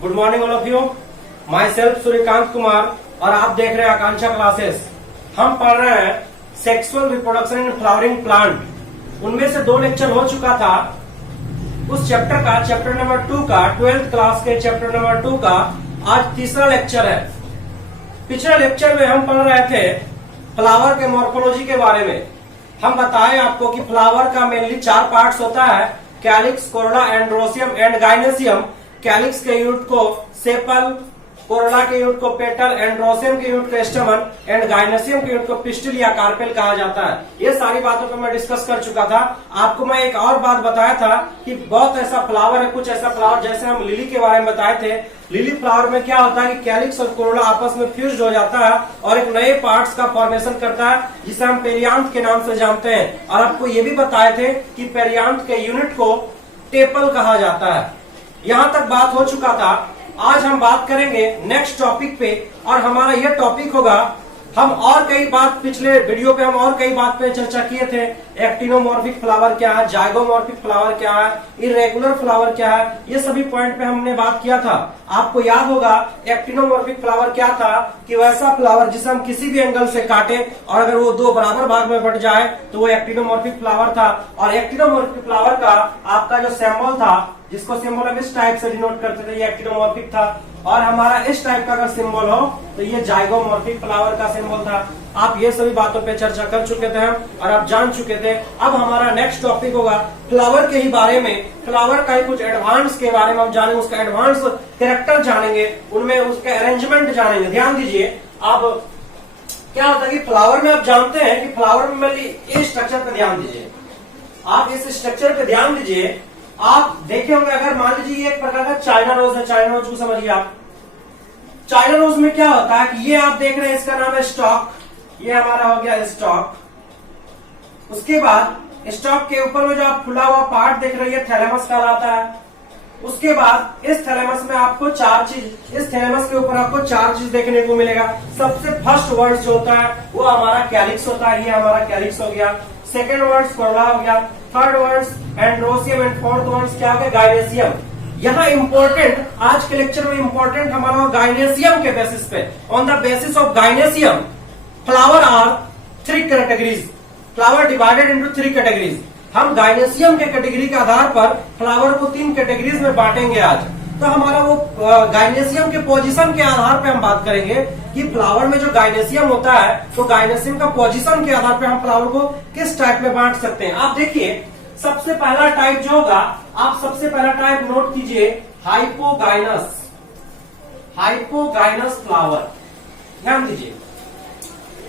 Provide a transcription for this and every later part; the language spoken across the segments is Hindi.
Good morning all of you. My self Suryakant Kumar और आप देख रहे हैं आकांक्षा क्लासेस। हम पढ़ रहे हैं sexual reproduction in flowering plant. उनमें से 2 लेक्चर हो चुका था। उस चैप्टर का चैप्टर नंबर 2 का 12th क्लास के चैप्टर नंबर 2 का आज तीसरा लेक्चर है। पिछले लेक्चर में हम पढ़ रहे थे फ्लावर के मॉर्फोलॉजी के बारे में। हम बताएं आपको कि फ्लावर का मेनली 4 पार्ट्स होता है, calyx, corolla, androecium and gynoecium. Calyx के यूनिट को सेपल, कोरोला के यूनिट को पेटल, एंड्रोसियम के यूनिट को स्टमन एंड गाइनेसियम के यूनिट को पिस्टिल या कार्पेल कहा जाता है। ये सारी बातों को मैं डिस्कस कर चुका था। आपको मैं एक और बात बताया था कि बहुत ऐसा फ्लावर है, कुछ ऐसा फ्लावर जैसे हम लिली के बारे में बताए थे। लिली फ्लावर में क्या होता है कि कैलिक्स और कोरोला आपस में फ्यूज हो जाता है और एक नए पार्ट्स का फॉर्मेशन करता है जिसे हम पेरियांथ के नाम से जानते हैं। और आपको ये भी बताए थे कि पेरियांथ के यूनिट को टेपल कहा जाता है। यहाँ तक बात हो चुका था। आज हम बात करेंगे नेक्स्ट टॉपिक पे और हमारा यह टॉपिक होगा, हम और कई बात पिछले वीडियो पे हम और कई बात पे चर्चा किए थे। एक्टिनोमॉर्फिक फ्लावर क्या है, जाइगोमॉर्फिक फ्लावर क्या है, इरेगुलर फ्लावर क्या है, ये सभी पॉइंट पे हमने बात किया था। आपको याद होगा एक्टिनोमॉर्फिक फ्लावर क्या था कि वैसा फ्लावर जिसे हम किसी भी एंगल से काटे और अगर वो 2 बराबर भाग में बट जाए तो वो एक्टिनोमॉर्फिक फ्लावर था। और एक्टिनोमॉर्फिक फ्लावर का आपका जो सिंबल था, जिसको सिंबल हम इस टाइप से डिनोट करते थे, ये एक्टिनोमॉर्फिक था। और हमारा इस टाइप का अगर सिंबल हो तो ये जाइगोमॉर्फिक फ्लावर का सिंबल था। आप ये सभी बातों पे चर्चा कर चुके थे हम और आप जान चुके थे। अब हमारा नेक्स्ट टॉपिक होगा फ्लावर के ही बारे में। फ्लावर का ही कुछ एडवांस के बारे में हम जानेंगे, उसका एडवांस कैरेक्टर जानेंगे, उनमें उसके अरेंजमेंट जानेंगे। ध्यान दीजिए, अब क्या होता है कि फ्लावर में आप जानते हैं कि फ्लावर में इस स्ट्रक्चर पे ध्यान दीजिए। आप इस स्ट्रक्चर पे ध्यान दीजिए। आप देखे होंगे, अगर मान लीजिए ये एक प्रकार का चाइना रोज है, चाइना रोज को समझिए आप। चाइना रोज में क्या होता है कि ये आप देख रहे हैं, इसका नाम है स्टॉक। ये हमारा हो गया स्टॉक। उसके बाद स्टॉक के ऊपर में जो आप खुला हुआ पार्ट देख रहे हैं, थैलेमस कहलाता है। उसके बाद इस थैलेमस में आपको 4 चीज, इस थैलेमस के ऊपर आपको 4 चीज देखने को मिलेगा। सबसे फर्स्ट वर्ड जो होता है वो हमारा कैलिक्स होता है। ये हमारा कैलिक्स हो गया। सेकेंड वर्ड कोरोला हो गया। Third words androecium and fourth words क्या हो गया, गाइनेसियम। यहाँ इंपॉर्टेंट, आज के लेक्चर में इंपॉर्टेंट हमारा गाइनेसियम के बेसिस पे, on the basis of gynoecium flower are 3 categories. Flower divided into 3 categories. हम गाइनेसियम के कैटेगरी के आधार पर फ्लावर को 3 कैटेगरीज में बांटेंगे आज। तो हमारा वो गाइनेसियम के पोजीशन के आधार पे हम बात करेंगे कि फ्लावर में जो गाइनेसियम होता है तो गाइनेसियम का पोजीशन के आधार पे हम फ्लावर को किस टाइप में बांट सकते हैं। आप देखिए, सबसे पहला टाइप जो होगा, आप सबसे पहला टाइप नोट कीजिए, हाइपोगाइनस। Hypogynous flower. ध्यान दीजिए,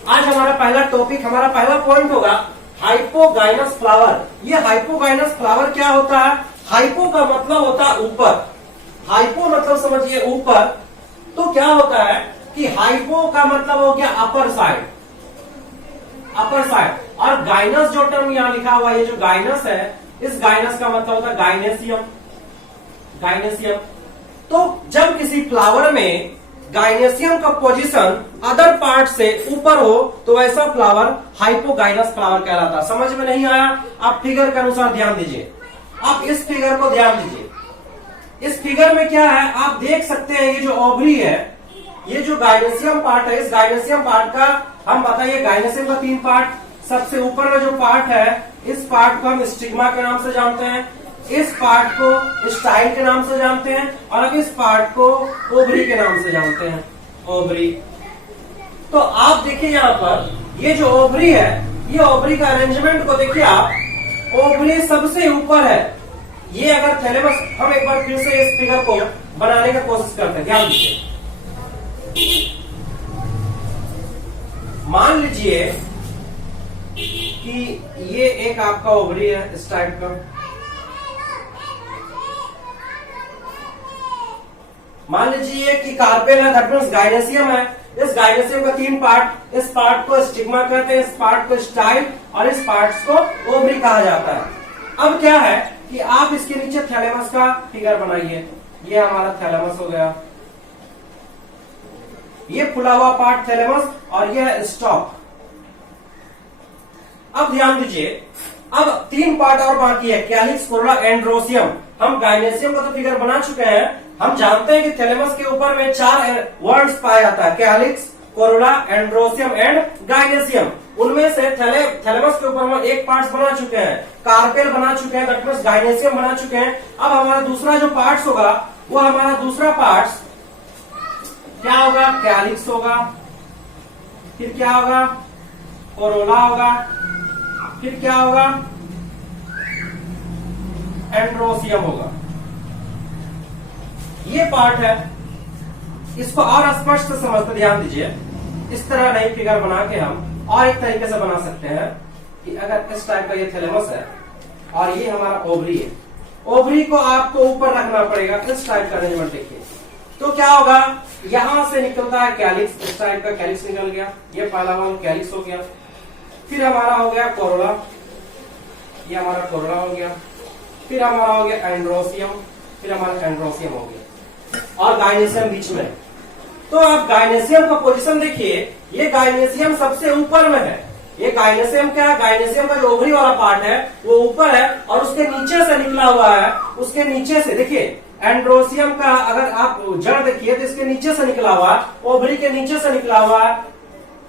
आज हमारा पहला टॉपिक, हमारा पहला पॉइंट होगा हाइपोगाइनस फ्लावर। ये हाइपोगाइनस फ्लावर क्या होता है? हाइपो का मतलब होता है ऊपर। हाइपो मतलब समझिए ऊपर। तो क्या होता है कि हाइपो का मतलब हो गया अपर साइड, अपर साइड। और गाइनस जो टर्म यहां लिखा हुआ है, ये जो गाइनस है, इस गाइनस का मतलब होता है गाइनेसियम। गाइनेसियम। तो जब किसी फ्लावर में गाइनेसियम का पोजीशन अदर पार्ट से ऊपर हो तो वैसा फ्लावर हाइपोगाइनस फ्लावर कहलाता है। समझ में नहीं आया? आप फिगर के अनुसार ध्यान दीजिए। आप इस फिगर को ध्यान दीजिए। इस फिगर में क्या है आप देख सकते हैं, ये जो ओवरी है, ये जो गाइनेसियम पार्ट है, इस गाइनेसियम पार्ट का हम बताइए, गाइनेसियम का 3 पार्ट। सबसे ऊपर में जो पार्ट है, इस पार्ट को हम स्टिग्मा के नाम से जानते हैं, इस पार्ट को स्टाइल के नाम से जानते हैं और अब इस पार्ट को ओवरी के नाम से जानते हैं, ओवरी। तो आप देखिए यहाँ पर ये जो ओवरी है, ये ओवरी का अरेंजमेंट को देखिए आप, ओवरी सबसे ऊपर है। ये अगर थैलेमस, हम एक बार फिर से इस फिगर को बनाने का कोशिश करते हैं। ध्यान दीजिए, मान लीजिए कि ये एक आपका ओवरी है इस टाइप का। मान लीजिए कि कार्पेल है, दैट मीन्स गाइनेसियम है। इस गाइनेसियम का 3 पार्ट, इस पार्ट को स्टिग्मा कहते हैं, इस पार्ट को स्टाइल और इस पार्ट को ओवरी कहा जाता है। अब क्या है कि आप इसके नीचे थैलेमस का फिगर बनाइए। ये हमारा थैलेमस हो गया, ये फुला हुआ पार्ट थैलेमस और यह स्टॉक। अब ध्यान दीजिए, अब 3 पार्ट और बाकी है, कैलिक्स, कोरोला, एंड्रोसियम। हम गाइनेसियम का तो फिगर बना चुके हैं, हम जानते हैं कि थैलेमस के ऊपर में 4 वर्ड्स पाया जाता है, कैलिक्स, कोरोला, एंड्रोसियम एंड गाइनेसियम। उनमें से थैलेमस के ऊपर हम एक पार्ट्स बना चुके हैं, कार्पेल बना चुके हैं, दैट मींस गाइनेसियम बना चुके हैं। अब हमारा दूसरा जो पार्ट्स होगा वो हमारा दूसरा पार्ट्स क्या होगा, कैलिक्स होगा, फिर क्या होगा, कोरोला होगा, फिर क्या होगा, एंड्रोसियम होगा। ये पार्ट है, इसको और स्पष्ट से समझते ध्यान दीजिए। इस तरह नई फिगर बना के हम और एक तरीके से बना सकते हैं कि अगर इस टाइप का ये थैलेमस है और ये हमारा ओवरी है, ओवरी को आपको ऊपर रखना पड़ेगा, इस टाइप का अरेंजमेंट देखिए। तो क्या होगा, यहां से निकलता है कैलिक्स, इस टाइप का कैलिक्स निकल गया, ये पहला वाला कैलिक्स हो गया। फिर हमारा हो गया कोरोला, ये हमारा कोरोला हो गया। फिर हमारा हो गया एंड्रोसियम, फिर हमारा एंड्रोसियम हो गया और गाइनेसियम बीच में। तो आप गाइनेसियम का पोजीशन देखिए, ये गाइनेसियम सबसे ऊपर में है। ये गाइनेसियम क्या है, गाइनेसियम का जो ओवरी वाला पार्ट है वो ऊपर है और उसके नीचे से निकला हुआ है, उसके नीचे से देखिए एंड्रोसियम का अगर आप जड़ देखिए तो इसके नीचे से निकला हुआ है, ओवरी के नीचे से निकला हुआ है।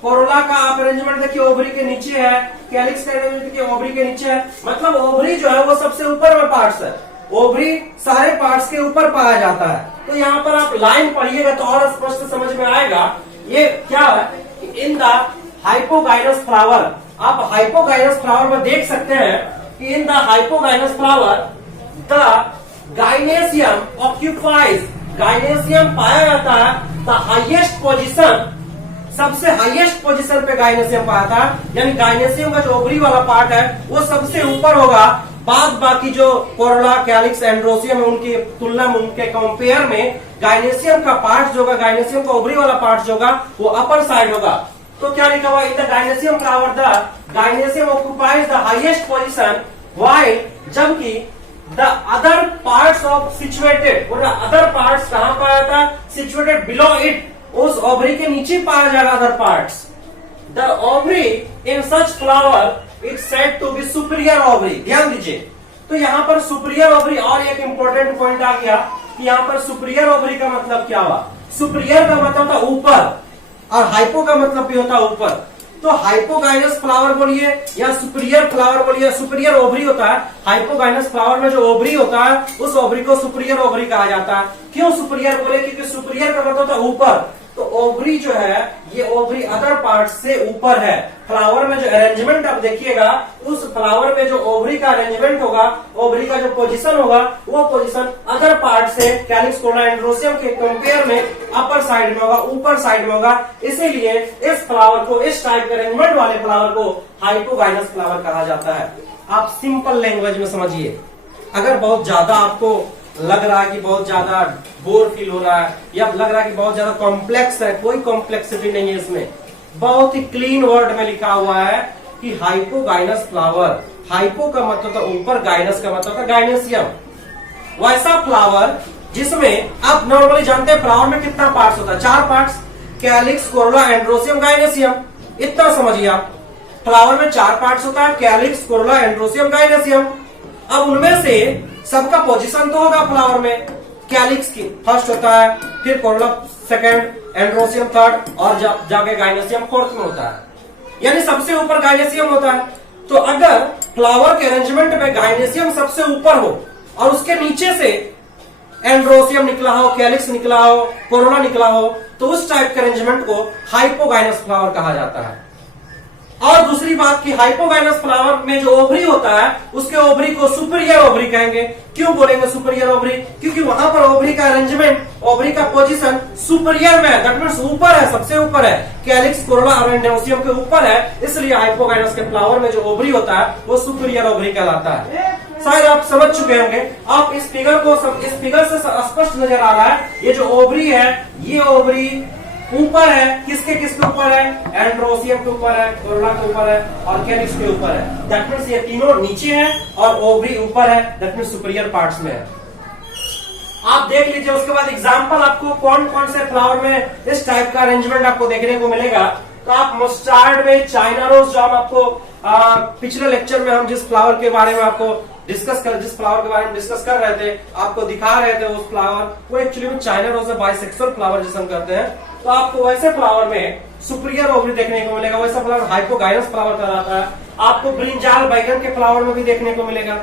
कोरोला का आप अरेंजमेंट देखिए, ओवरी के नीचे है। कैलिक्स का अरेंजमेंट देखिए, ओवरी के नीचे है। मतलब ओवरी जो है वो सबसे ऊपर में पार्ट्स है, ओवरी सारे पार्ट्स के ऊपर पाया जाता है। तो यहाँ पर आप लाइन पढ़िएगा तो और स्पष्ट समझ में आएगा। ये क्या है, इन द हाइपोगाइनस फ्लावर, आप हाइपोगाइनस फ्लावर में देख सकते हैं कि in the hypogynous flower the gynoecium occupies, gynoecium पाया जाता है द हाईएस्ट पोजीशन, सबसे हाईएस्ट पोजीशन पे गाइनेसियम पाया था। यानी गाइनेसियम का जो ओवरी वाला पार्ट है वो सबसे ऊपर होगा, बाद बाकी जो कोरोला, कैलिक्स, एंड्रोसियम है उनकी तुलना में, उनके कंपेयर में गाइनेसियम का पार्ट जो होगा, गाइनेसियम का ओवरी वाला पार्ट जो होगा वो अपर साइड होगा। तो क्या लिखा हुआ, in the gynoecium flower the gynoecium occupies the highest position while, जबकि the other parts of situated, और अदर पार्ट्स कहां पाया था, सिचुएटेड बिलो इट, उस ओवरी के नीचे पाया जाएगा other parts. The ovary in such flower it's said to be superior ovary. ध्यान दीजिए, तो यहाँ पर सुपीरियर ओवरी और एक इंपॉर्टेंट पॉइंट आ गया कि यहाँ पर सुपीरियर ओवरी का मतलब क्या हुआ, सुपीरियर का मतलब था ऊपर और हाइपो का मतलब भी होता है ऊपर। तो हाइपोगाइनस फ्लावर बोलिए या सुपीरियर फ्लावर बोलिए, सुपीरियर ओवरी होता है। हाइपोगाइनस फ्लावर में जो ओवरी होता है उस ओवरी को सुपीरियर ओवरी कहा जाता है। क्यों सुपीरियर बोले, क्योंकि सुपीरियर का मतलब होता है ऊपर। तो ओवरी जो है ये ओवरी अदर पार्ट से ऊपर है। फ्लावर में जो अरेंजमेंट आप देखिएगा, उस फ्लावर में जो ओवरी का अरेंजमेंट होगा, ओवरी का जो पोजीशन होगा वो पोजीशन अदर पार्ट से कैलिक्स, कोरोला, एंड्रोसियम के कंपेयर में अपर साइड में होगा, ऊपर साइड में होगा। इसीलिए इस फ्लावर को, इस टाइप के अरेंजमेंट वाले फ्लावर को हाइपोगाइनस फ्लावर कहा जाता है। आप सिंपल लैंग्वेज में समझिए। अगर बहुत ज्यादा आपको लग रहा है कि बहुत ज्यादा बोर फील हो रहा है या लग रहा है कि बहुत ज्यादा कॉम्प्लेक्स है, कोई कॉम्प्लेक्सिटी नहीं है इसमें। बहुत ही क्लीन वर्ड में लिखा हुआ है कि हाइपोगाइनस फ्लावर। हाइपो का मतलब था ऊपर, गाइनस का मतलब था गाइनेसियम। वैसा फ्लावर जिसमें आप नॉर्मली जानते हैं फ्लावर में कितना पार्ट्स होता है, 4 पार्ट्स, कैलिक्स, कोरोला, एंड्रोसियम, गाइनेसियम। इतना समझिए आप, फ्लावर में 4 पार्ट्स होता है, कैलिक्स, कोरोला, एंड्रोसियम, गाइनेसियम। अब उनमें से सबका पोजीशन तो होगा फ्लावर में, कैलिक्स की फर्स्ट होता है, फिर कोरोला सेकंड, एंड्रोसियम थर्ड और जाके गाइनेसियम फोर्थ में होता है। यानी सबसे ऊपर गाइनेसियम होता है। तो अगर फ्लावर के अरेंजमेंट में गाइनेसियम सबसे ऊपर हो और उसके नीचे से एंड्रोसियम निकला हो, कैलिक्स निकला हो, कोरोला निकला हो, तो उस टाइप के अरेंजमेंट को हाइपोगाइनस फ्लावर कहा जाता है। और दूसरी बात कि हाइपोगाइनस फ्लावर में जो ओवरी होता है उसके ओवरी को सुपीरियर ओवरी कहेंगे। क्यों बोलेंगे सुपीरियर ओवरी, क्योंकि वहां पर ओवरी का अरेंजमेंट, ओवरी का पोजीशन सुपीरियर में है, दैट मींस ऊपर है, सबसे ऊपर है। कैलिक्स, कोरोला और एंड्रोसियम के ऊपर है, इसलिए हाइपोगाइनस के फ्लावर में जो ओवरी होता है वो सुपीरियर ओवरी कहलाता है। शायद आप समझ चुके होंगे। आप इस फिगर को, इस फिगर से स्पष्ट नजर आ रहा है, ये जो ओवरी है ये ओवरी ऊपर है, किसके ऊपर है, एंड्रोसियम के ऊपर है, कोरोला के ऊपर है और कैलिक्स के ऊपर है। दैट मींस ये तीनों नीचे है और ओवरी ऊपर है, दैट मींस सुपीरियर पार्ट्स में है। आप देख लीजिए उसके बाद एग्जांपल आपको कौन कौन से फ्लावर में इस टाइप का अरेंजमेंट आपको देखने को मिलेगा। तो आप मस्टार्ड में चाइना रोज, जो हम आपको पिछले लेक्चर में हम जिस फ्लावर के बारे में आपको डिस्कस कर, जिस फ्लावर के बारे में डिस्कस कर रहे थे, आपको दिखा रहे थे उस फ्लावर वो एक्चुअली में चाइना रोज है, बाइसेक्सुअल फ्लावर जिसे हम कहते हैं। तो आपको वैसे फ्लावर में सुपीरियर ओवरी देखने को मिलेगा, वैसा फ्लावर हाइपोगाइनस फ्लावर कहलाता है। आपको ब्रिंजाल बैगन के फ्लावर में भी देखने को मिलेगा।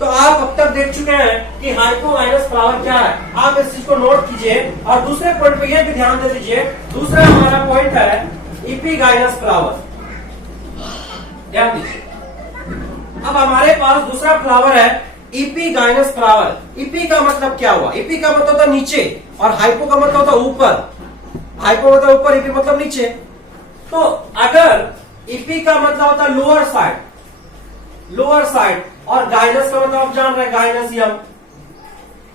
तो आप अब तक देख चुके हैं कि हाइपोगाइनस फ्लावर क्या है, आप इस चीज को नोट कीजिए। और दूसरे पॉइंट पे ये भी ध्यान दे दीजिए, दूसरा हमारा पॉइंट है इपीगाइनस फ्लावर, ध्यान दीजिए। अब हमारे पास दूसरा फ्लावर है इपीगाइनस फ्लावर। इपी का मतलब क्या हुआ, इपी का मतलब होता नीचे और हाइपो का मतलब होता ऊपर। हाइपो मतलब ऊपर, इपी मतलब नीचे। तो अगर इपी का मतलब होता लोअर साइड, लोअर साइड, और गाइनस का मतलब आप जान रहे हैं गाइनेसियम,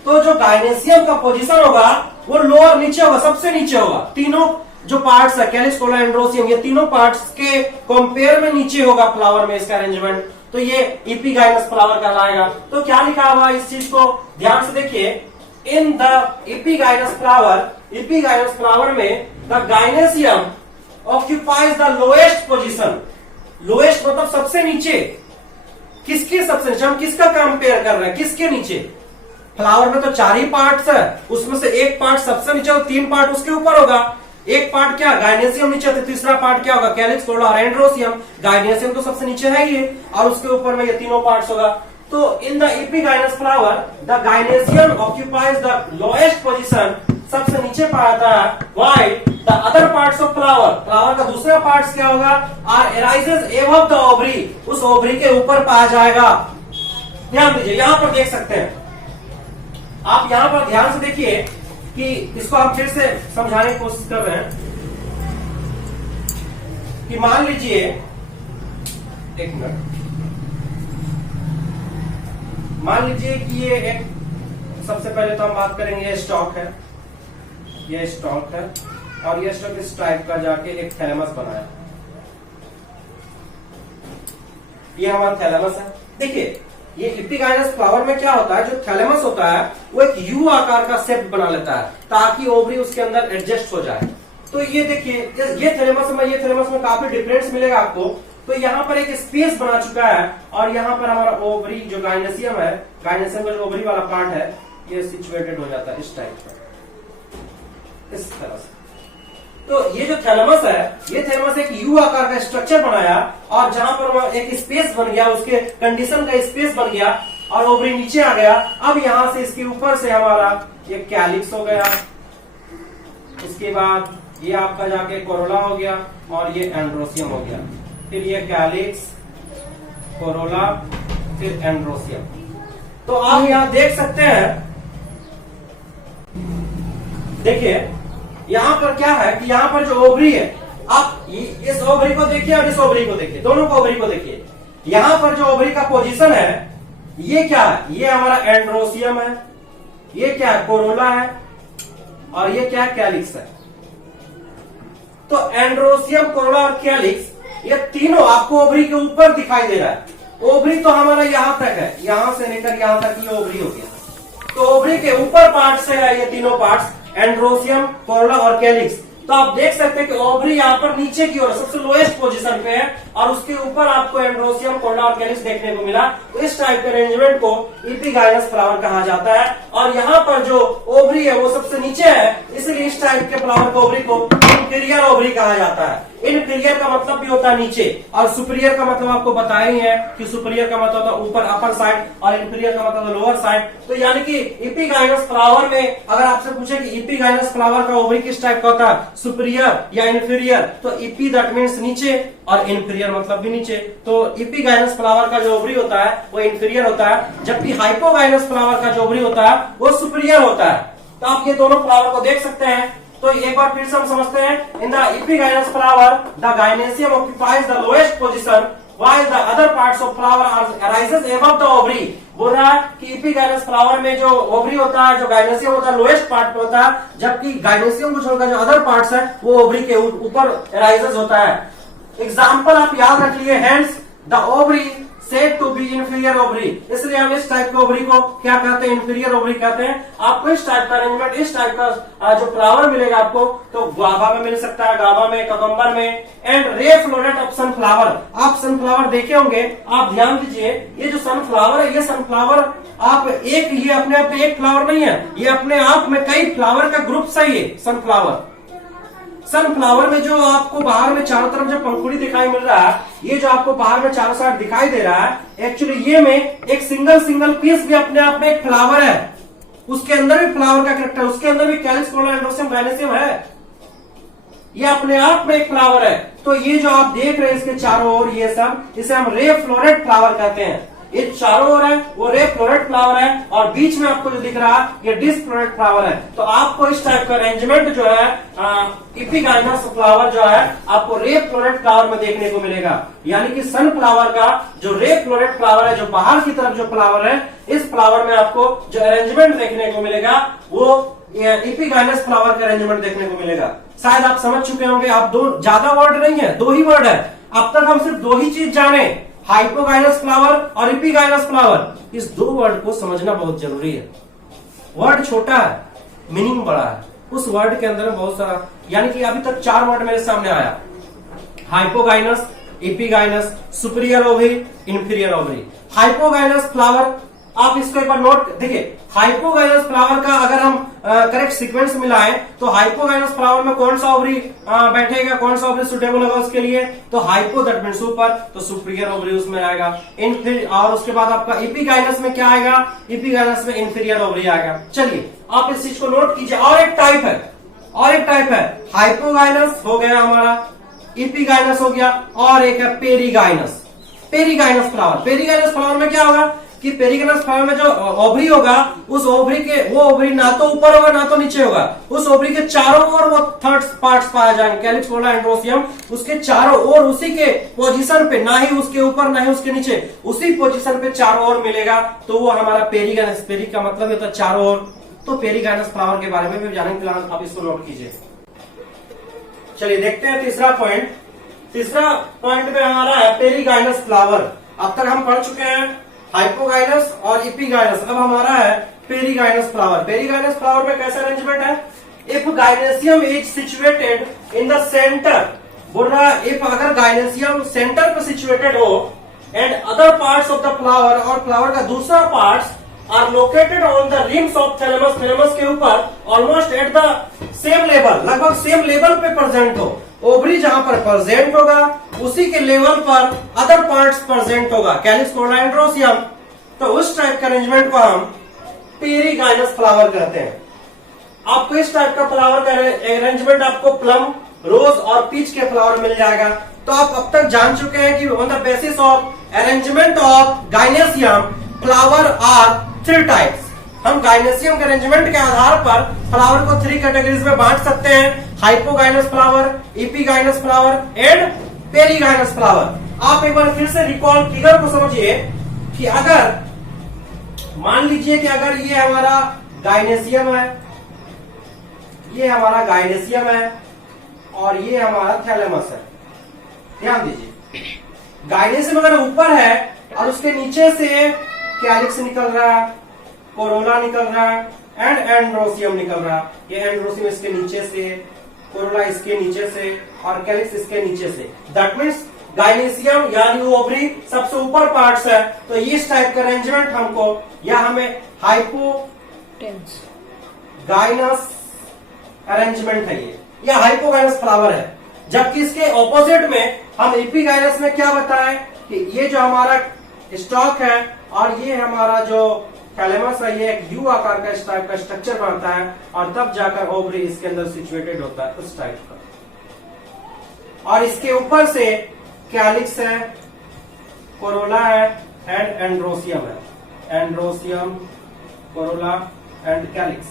तो जो गाइनेसियम का पोजीशन होगा वो लोअर नीचे होगा, सबसे नीचे होगा। तीनों जो पार्ट्स है कैलिक्स, कोला, एंड्रोसियम, ये तीनों पार्ट्स के कंपेयर में नीचे होगा फ्लावर में इसका अरेंजमेंट। तो ये इपीगाइनस फ्लावर कहलाएगा। तो क्या लिखा हुआ इस चीज को ध्यान से देखिए, in the epigynous flower, epigynous flower में the gynoecium occupies the lowest position. Lowest मतलब सबसे नीचे। किसके सबसे नीचे, हम किसका कंपेयर कर रहे हैं, किसके नीचे? फ्लावर में तो 4 ही पार्ट्स है, उसमें से एक पार्ट सबसे नीचे और 3 पार्ट उसके ऊपर होगा। एक पार्ट क्या, गाइनेसियम नीचे, तो तीसरा पार्ट क्या होगा, कैलिक्स, कोला और एंड्रोसियम। गाइनेसियम तो सबसे नीचे है ही, और उसके ऊपर में ये तीनों पार्ट्स होगा। तो in the epigynous flower the gynoecium occupies the lowest position, सबसे नीचे पाता है। While the other parts of flower, flower का दूसरा पार्ट्स क्या होगा, are arises above the ovary, उस ओवरी के ऊपर पाया जाएगा। ध्यान दीजिए, यहां पर देख सकते हैं आप, यहां पर ध्यान से देखिए कि इसको हम फिर से समझाने की कोशिश कर रहे हैं कि मान लीजिए, एक मिनट, मान लीजिए कि ये एक, सबसे पहले तो हम बात करेंगे, ये स्टॉक है, ये स्टॉक है, और ये स्टॉक इस टाइप का जाके एक थैलेमस बनाया। ये हमारा थैलेमस है। देखिए ये इपीगाइनस फ्लावर में क्या होता है, जो थैलेमस होता है वो एक यू आकार का शेप बना लेता है ताकि ओवरी उसके अंदर एडजस्ट हो जाए। तो ये देखिए, ये थैलेमस में, ये थैलेमस में काफी डिफरेंस मिलेगा आपको। तो यहाँ पर एक स्पेस बना चुका है, और यहाँ पर हमारा ओवरी जो गाइनेसियम है, गाइनेसियम का जो ओवरी वाला पार्ट है, ये सिचुएटेड हो जाता है इस टाइप का, इस तरह से। तो ये जो थैलेमस है, ये थैलेमस एक यू आकार का स्ट्रक्चर बनाया, और जहां पर एक स्पेस बन गया, उसके कंडीशन का स्पेस बन गया, और ओवरी नीचे आ गया। अब यहां से इसके ऊपर से हमारा ये कैलिक्स हो गया, इसके बाद ये आपका जाके कोरोला हो गया, और ये एंड्रोसियम हो गया। फिर ये कैलिक्स, कोरोला, फिर एंड्रोसियम। तो आप यहां देख सकते हैं, देखिए यहां पर क्या है कि यहां पर जो ओवरी है, आप इस ओवरी को देखिए और इस ओवरी को देखिए, दोनों को ओवरी को देखिए। यहां पर जो ओवरी का पोजीशन है, ये क्या है, ये हमारा एंड्रोसियम है, ये क्या है, कोरोला है, और ये क्या है, कैलिक्स है। तो एंड्रोसियम, कोरोला और कैलिक्स, ये तीनों आपको ओवरी के ऊपर दिखाई दे रहा है। ओवरी तो हमारा यहां तक है, यहां से लेकर यहां तक ये ओवरी हो गया। तो ओवरी के ऊपर पार्ट से है ये तीनों पार्ट्स, एंड्रोसियम, कोरोला और कैलिक्स। तो आप देख सकते हैं कि ओवरी यहाँ पर नीचे की ओर सबसे लोएस्ट पोजीशन पे है, और उसके ऊपर आपको एंड्रोसियम, कोरोला और कैलिक्स देखने को मिला। तो इस टाइप के अरेंजमेंट को इपीगाइनस फ्लावर कहा जाता है। और यहाँ पर जो ओवरी है वो सबसे नीचे है, इसलिए इस टाइप के फ्लावर को, ओवरी को इंफीरियर ओवरी कहा जाता है। इनफीरियर का मतलब भी होता है नीचे, और सुपीरियर का मतलब आपको बताया ही है कि सुपीरियर का मतलब होता है ऊपर, अपर साइड, और इनफीरियर का मतलब लोअर साइड। तो यानी कि इपीगाइनस फ्लावर में अगर आपसे पूछे कि इपीगाइनस फ्लावर का ओवरी किस टाइप का होता है, सुपीरियर या इनफीरियर, तो इपी दैट मीन्स नीचे, और इनफीरियर मतलब भी नीचे। तो इपीगाइनस फ्लावर का जो ओवरी होता है वो इनफीरियर होता है, जबकि हाइपोगाइनस फ्लावर का जो ओवरी होता है वो सुपीरियर होता है। तो आप ये दोनों फ्लावर को देख सकते हैं। तो एक बार फिर से हम समझते हैं, in the epigynous flower the gynoecium occupies the lowest position while the other parts of flower arises above the ovary. बोल रहा है कि इपीगाइनस फ्लावर में जो ओवरी होता है, जो गाइनेसियम होता है, लोएस्ट पार्ट पे होता है, जबकि गाइनेसियम को छोड़कर जो अदर पार्ट्स है वो ओवरी के ऊपर अराइजेस होता है। एग्जाम्पल आप याद रख लिए, hence the ovary said to be inferior ovary, इसलिए हम इस टाइप के ओवरी को क्या कहते हैं, इंफीरियर ओवरी कहते हैं। आपको इस टाइप का अरेंजमेंट, इस टाइप का जो फ्लावर मिलेगा आपको, तो गुआवा में मिल सकता है, गावा में, ककम्बर में, एंड रे फ्लोरेट ऑफ सनफ्लावर। आप सनफ्लावर देखे होंगे, आप ध्यान दीजिए, ये जो सनफ्लावर है, ये सनफ्लावर आप एक, ये अपने आप में एक फ्लावर नहीं है, ये अपने आप में कई फ्लावर का ग्रुप सही है। सनफ्लावर में जो आपको बाहर में चारों तरफ जो पंखुड़ी दिखाई मिल रहा है, ये जो आपको बाहर में चारों साइड दिखाई दे रहा है, एक्चुअली ये में एक सिंगल पीस भी अपने आप में एक फ्लावर है, उसके अंदर भी फ्लावर का कैरेक्टर, उसके अंदर भी कैलिक्स, कोरोला, एंड्रोसियम, गायनेसियम है, ये अपने आप में एक फ्लावर है। तो ये जो आप देख रहे हैं इसके चारों ओर, ये सब, इसे हम रे फ्लोरेट फ्लावर कहते हैं। ये चारों ओर है वो रे फ्लोरेट फ्लावर है, और बीच में आपको जो दिख रहा है ये डिस्क फ्लोरेट फ्लावर है। तो आपको इस टाइप का अरेंजमेंट जो है इपिगाइनस फ्लावर जो है आपको रे फ्लोरेट फ्लावर में देखने को मिलेगा। यानी कि सनफ्लावर का जो रे फ्लोरेट फ्लावर है, जो बाहर की तरफ जो फ्लावर है, इस फ्लावर में आपको जो अरेंजमेंट देखने को मिलेगा वो इपिगाइनस फ्लावर का अरेंजमेंट देखने को मिलेगा। शायद आप समझ चुके होंगे। आप दो ज्यादा वर्ड नहीं है, दो ही वर्ड है। अब तक हम सिर्फ दो ही चीज जाने, हाइपोगाइनस फ्लावर और इपिगाइनस फ्लावर। इस दो वर्ड को समझना बहुत जरूरी है। वर्ड छोटा है, मीनिंग बड़ा है। उस वर्ड के अंदर बहुत सारा, यानी कि अभी तक 4 वर्ड मेरे सामने आया, hypogynous, epigynous, superior ovary, inferior ovary. Hypogynous flower, आप इसको एक बार नोट देखिए। हाइपोगाइनस फ्लावर का अगर हम करेक्ट सीक्वेंस मिलाएं तो हाइपोगाइनस फ्लावर में कौन सा ओवरी बैठेगा, कौन सा ओवरी सुटेबल होगा उसके लिए, तो हाइपो दैट मींस ऊपर, तो सुपीरियर ओवरी उसमें आएगा। और उसके बाद आपका इपिगाइनस में क्या आएगा, इपिगाइनस में इंफीरियर ओवरी आएगा। चलिए आप इस चीज को नोट कीजिए। और एक टाइप है, हाइपोगाइनस हो गया हमारा, इपिगाइनस हो गया, और एक है पेरीगाइनस। पेरीगाइनस फ्लावर में क्या होगा कि पेरीगाइनस फ्लावर में जो ओवरी होगा, उस ओवरी के, वो ओवरी ना तो ऊपर होगा ना तो नीचे होगा, उस ओवरी के चारों ओर वो थर्ड पार्ट्स पाए जाएंगे, कैलिक्स, कोरोला, एंड्रोसियम, उसके चारों ओर उसी के पोजीशन पे, ना ही उसके ऊपर ना ही उसके नीचे, उसी पोजीशन पे चारों ओर मिलेगा, तो वो हमारा पेरीगाइनस। पेरी का मतलब होता है चारों ओर। तो पेरीगाइनस फ्लावर के बारे में भी जानेंगे, फिलहाल आप इसको नोट कीजिए। चलिए देखते हैं तीसरा पॉइंट। तीसरा पॉइंट में हमारा है पेरीगाइनस फ्लावर। अब तक हम पढ़ चुके हैं हाइपोगाइनस और इपिगाइनस, अब हमारा है पेरीगाइनस फ्लावर। पेरीगाइनस फ्लावर में कैसा अरेंजमेंट है, if gynoecium is situated in the centre, बोल रहा है इफ अगर गाइनेसियम सेंटर पे सिचुएटेड हो, and other parts of the flower, और फ्लावर का दूसरा parts are located on the rims of thalamus, thalamus के ऊपर almost at the same level, लगभग सेम लेवल पे प्रेजेंट हो, ओवरी जहां पर प्रेजेंट होगा उसी के लेवल पर अदर पार्ट्स प्रेजेंट होगा, कैलिक्स, कोरोला, एंड्रोसियम, तो उस टाइप का अरेंजमेंट को हम पेरीगाइनस फ्लावर कहते हैं। आपको इस टाइप का फ्लावर का अरेंजमेंट आपको प्लम, रोज और पीच के फ्लावर मिल जाएगा। तो आप अब तक जान चुके हैं कि on the basis of arrangement of gynoecium flower are 3 types. हम गाइनेसियम के अरेंजमेंट के आधार पर फ्लावर को 3 कैटेगरीज में बांट सकते हैं, hypogynous flower, epigynous flower and perigynous flower. आप एक बार फिर से रिकॉल फिगर को समझिए कि अगर मान लीजिए कि अगर ये हमारा गाइनेसियम है, ये हमारा गाइनेसियम है, और ये हमारा थैलेमस है। ध्यान दीजिए, गाइनेसियम अगर ऊपर है और उसके नीचे से कैलिक्स निकल रहा है, कोरोला निकल रहा है, एंड एंड्रोसियम निकल रहा है। ये एंड्रोसियम इसके नीचे से, कोरोला इसके नीचे से, और कैलिक्स इसके नीचे से। दैट मीन्स गाइनेसियम यानी ओवरी सबसे ऊपर पार्ट्स है। तो इस टाइप का अरेंजमेंट हमको, या हमें हाइपोगाइनस अरेंजमेंट है ये हाइपोगाइनस फ्लावर है। जबकि इसके ऑपोजिट में हम इपिगाइनस में क्या बताएं कि ये जो हमारा स्टॉक है और ये हमारा जो थैलेमस है, ये एक यू आकार का इस टाइप का स्ट्रक्चर बनता है, और तब जाकर ओवरी इसके अंदर सिचुएटेड होता है उस टाइप का। और इसके ऊपर से कैलिक्स है, कोरोला है, एंड एंड्रोसियम है। एंड्रोसियम, कोरोला एंड कैलिक्स,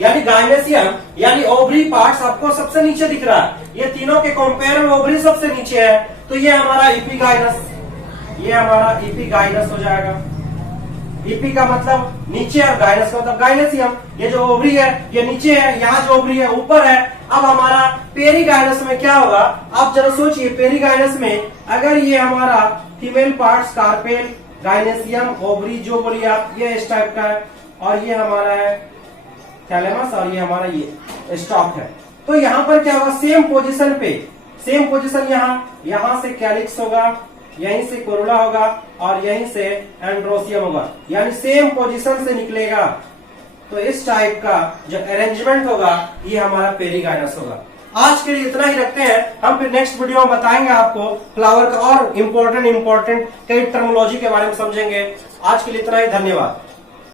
यानी गाइनेसियम यानी ओवरी पार्ट्स आपको सबसे नीचे दिख रहा है। ये तीनों के कंपेयर में ओवरी सबसे नीचे है, तो ये हमारा इपिगाइनस, ये हमारा इपिगाइनस हो जाएगा। इपी का मतलब नीचे और गाइनस का मतलब गाइनेसियम। ये जो ओवरी है ये नीचे है, यहाँ जो ओवरी है ऊपर है। अब हमारा पेरीगाइनस में क्या होगा, आप जरा सोचिए, पेरीगाइनस में अगर ये हमारा फीमेल पार्ट्स कार्पेल, गाइनेसियम, ओवरी जो बोलिए आप, ये इस टाइप का है। और ये हमारा है थैलेमस और ये हमारा ये स्टॉक है। तो यहाँ पर क्या होगा, सेम पोजीशन पे, सेम पोजीशन यहाँ से कैलिक्स होगा, यहीं से कोरोला होगा और यहीं से एंड्रोसियम होगा, यानी सेम पोजीशन से निकलेगा। तो इस टाइप का जो अरेंजमेंट होगा ये हमारा पेरिगाइनस होगा। आज के लिए इतना ही रखते हैं, हम फिर नेक्स्ट वीडियो में बताएंगे आपको फ्लावर का और इम्पोर्टेंट कई टर्मोलॉजी के बारे में समझेंगे। आज के लिए इतना ही, धन्यवाद।